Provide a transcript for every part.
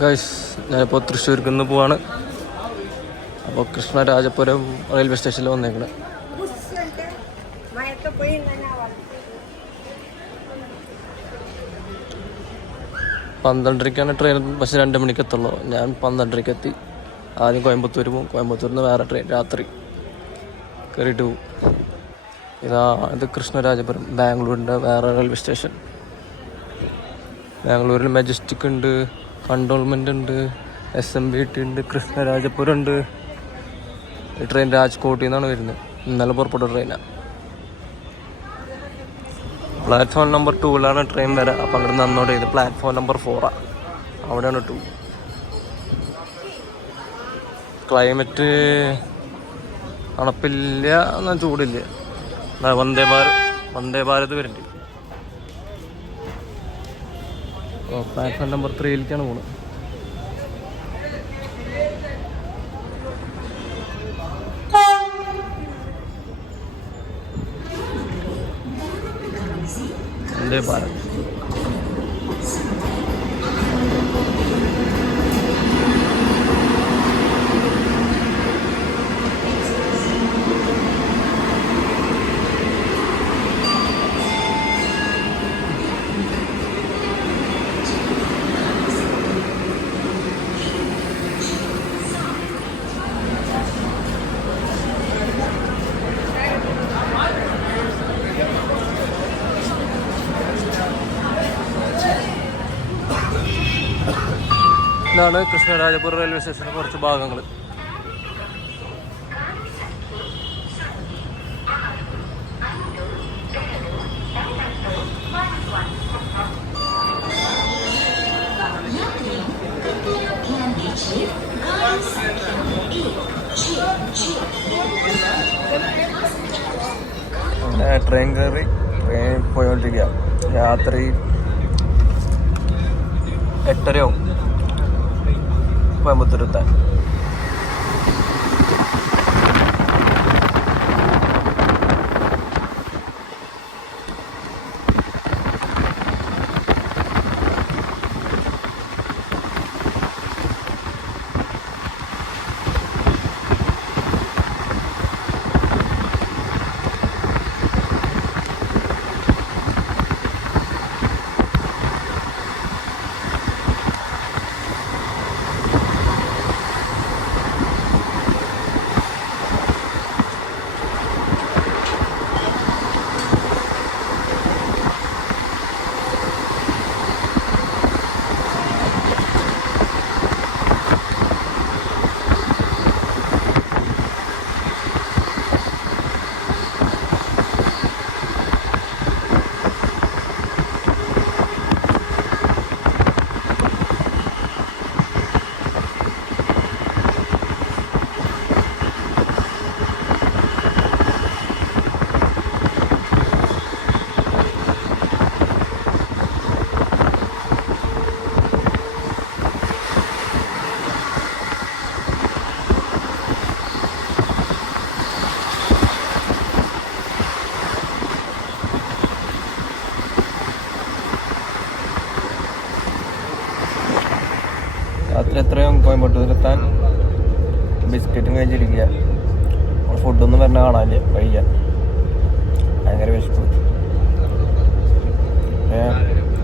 Guys, ഞാനിപ്പോൾ തൃശ്ശൂർക്ക് നിന്ന് പോവാണ്. അപ്പോൾ കൃഷ്ണരാജപുരം റെയിൽവേ സ്റ്റേഷനിൽ വന്നേക്കണേ. 12:30 ട്രെയിൻ, പക്ഷേ 2 മണിക്ക് എത്തുള്ളൂ. ഞാൻ 12:30 എത്തി. ആദ്യം കോയമ്പത്തൂർ പോകും. കോയമ്പത്തൂരിൽ നിന്ന് വേറെ ട്രെയിൻ രാത്രി കയറിയിട്ട് പോകും. ഇത് കൃഷ്ണരാജപുരം, ബാംഗ്ലൂരിൻ്റെ വേറെ റെയിൽവേ സ്റ്റേഷൻ. ബാംഗ്ലൂരിൽ മെജസ്റ്റിക് ഉണ്ട്, കണ്ടോൺമെൻ്റ് ഉണ്ട്, SMBT ഉണ്ട്, കൃഷ്ണരാജപുരം ഉണ്ട്. ഈ ട്രെയിൻ രാജ്കോട്ടിൽ നിന്നാണ് വരുന്നത്. ഇന്നലെ പുറപ്പെട്ട ട്രെയിനാണ്. പ്ലാറ്റ്ഫോം നമ്പർ 2-ലാണ് ട്രെയിൻ വരാം. അപ്പം അങ്ങോട്ട് നന്നോട്ട് ചെയ്ത് പ്ലാറ്റ്ഫോം നമ്പർ 4 അവിടെയാണ് 2. ക്ലൈമറ്റ് തണുപ്പില്ല, എന്നാൽ ചൂടില്ല. വന്ദേ ഭാരത് വരുന്നുണ്ട്. പ്ലാറ്റ്ഫോം നമ്പർ 3-ലേക്കാണ് പോകുന്നത്. വന്ദേ ഭാരത്. ഇതാണ് കൃഷ്ണരാജപുരം റെയിൽവേ സ്റ്റേഷനിലെ കുറച്ച് ഭാഗങ്ങൾ. അങ്ങനെ ട്രെയിൻ കയറി പോയോണ്ടിരിക്കുക. രാത്രി 8:30 കോയമ്പത്തൂരെത്താൻ. രാത്രി എത്രയും കോയമ്പത്തൂരെത്താൻ ബിസ്ക്കറ്റും കഴിച്ചിരിക്കുക. ഫുഡൊന്നും വരണ കാണാനില്ല, കഴിക്കാൻ ഭയങ്കര വിശപ്പ്.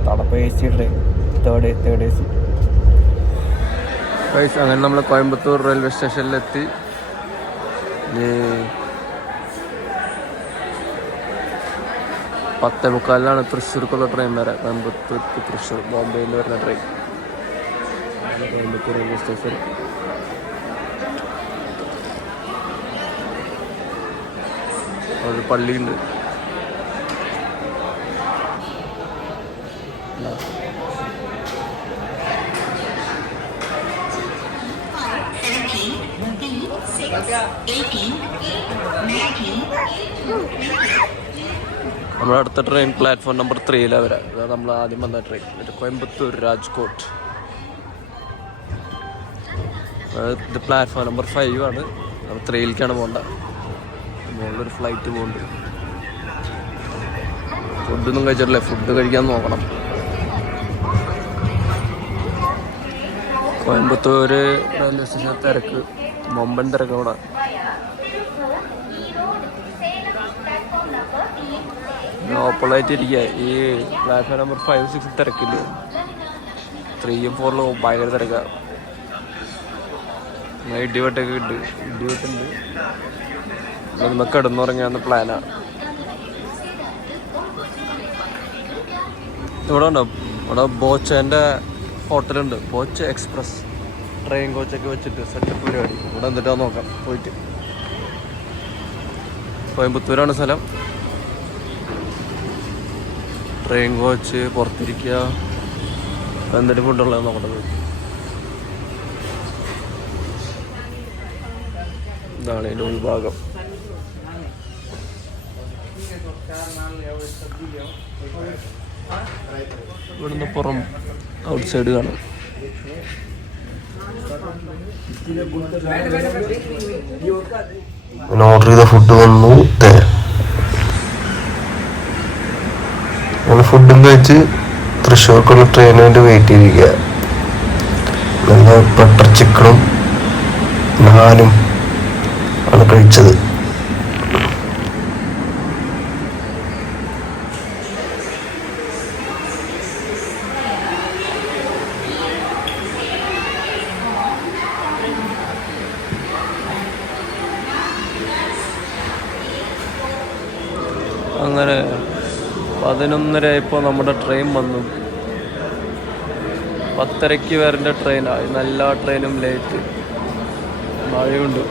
തണുപ്പ് AC ഉണ്ട്, തേർഡ് AC. അങ്ങനെ നമ്മൾ കോയമ്പത്തൂർ റെയിൽവേ സ്റ്റേഷനിലെത്തി. 10:45 തൃശ്ശൂർക്കുള്ള ട്രെയിൻ വരാം. കോയമ്പത്തൂർ ടു തൃശ്ശൂർ, ബോംബെയിൽ നിന്ന് വരുന്ന ട്രെയിൻ. Coimbatore railway station. ഒരു പള്ളിയുണ്ട്. നമ്മുടെ അടുത്ത ട്രെയിൻ പ്ലാറ്റ്ഫോം നമ്പർ 3-ലാണ് വരാം. ഇതാണ് നമ്മൾ ആദ്യം വന്ന ട്രെയിൻ. കോയമ്പത്തൂർ രാജ്കോട്ട്. ഇത് പ്ലാറ്റ്ഫോം നമ്പർ 5 നമ്മൾ 3-ലേക്കാണ് പോകേണ്ടത്. മുകളിലൊരു ഫ്ലൈറ്റ് പോകുന്നുണ്ട്. ഫുഡൊന്നും കഴിച്ചിട്ടില്ല, ഫുഡ് കഴിക്കാൻ നോക്കണം. കോയമ്പത്തൂർ റെയിൽവേ സ്റ്റേഷൻ തിരക്ക്, വമ്പൻ തിരക്ക് അവിടെ. ഓപ്പണായിട്ട് ഇരിക്കുക. ഈ പ്ലാറ്റ്ഫോം നമ്പർ 5, 6 തിരക്കില്ല. 3ഉം 4ഉം ഭയങ്കര തിരക്കാണ്. ഇടിവെട്ടൊക്കെ ഇടിവെട്ടുണ്ട്. നമ്മൾ കിടന്നുറങ്ങാന്ന് പ്ലാനാണ്. ഇവിടെ ഉണ്ടോ, ഇവിടെ ബോച്ചേൻ്റെ ഹോട്ടലുണ്ട്, ബോച്ച് എക്സ്പ്രസ്. ട്രെയിൻ കോച്ചൊക്കെ വെച്ചിട്ട് സെറ്റപ്പ് പരിപാടി. ഇവിടെ എന്നിട്ടാ നോക്കാം പോയിട്ട്. കോയമ്പത്തൂരാണ് സ്ഥലം. ട്രെയിൻ കോച്ച്, പുറത്തിരിക്കുക, എന്തെങ്കിലും ഫുഡുള്ളത് നോക്കണത്. ഇതാണ് ഇതിൻ്റെ ഉൾഭാഗം. ഇവിടുന്ന് പുറം ഔട്ട് സൈഡ് കാണാം. ഓർഡർ ചെയ്ത ഫുഡ് വന്നു. ഫുഡും കഴിച്ച് തൃശ്ശൂർക്കുള്ള ട്രെയിനിന് വേണ്ടി വെയിറ്റ് ചെയ്തിരിക്കുക. നല്ല ബട്ടർ ചിക്കനും നാനും ആണ് കഴിച്ചത്. അങ്ങനെ 11:30 ഇപ്പോൾ നമ്മുടെ ട്രെയിൻ വന്നു. 10:30 വരേണ്ട ട്രെയിനായി. നല്ല ട്രെയിനും ലേറ്റ്, മഴയുണ്ട്.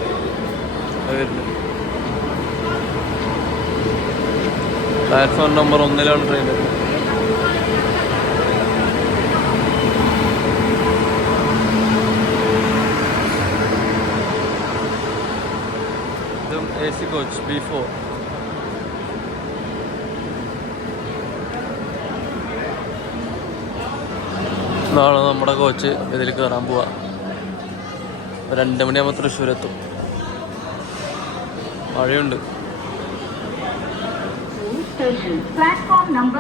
Platform number 1 train. ഇതും AC കോച്ച് B4. നാളെ നമ്മുടെ കോച്ച് ഇതിൽ കയറാൻ പോവാ. 2 മണിയാകുമ്പോൾ തൃശ്ശൂരെത്തും. മഴയുണ്ട്.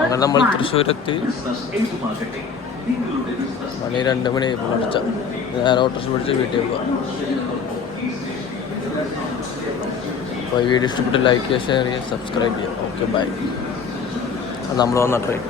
അങ്ങനെ നമ്മൾ തൃശ്ശൂരെത്തി. മണി 2 മണിയായപ്പോൾ അടിച്ച നേരെ ഓട്ടോറിക്ഷ പിടിച്ച് വീട്ടിൽ പോവാം. അപ്പോൾ ഈ വീഡിയോ ഇഷ്ടപ്പെട്ട് ലൈക്ക് ചെയ്യുക, ഷെയർ ചെയ്യുക, സബ്സ്ക്രൈബ് ചെയ്യുക. Okay, bye. നമ്മൾ വന്ന ട്രെയിൻ.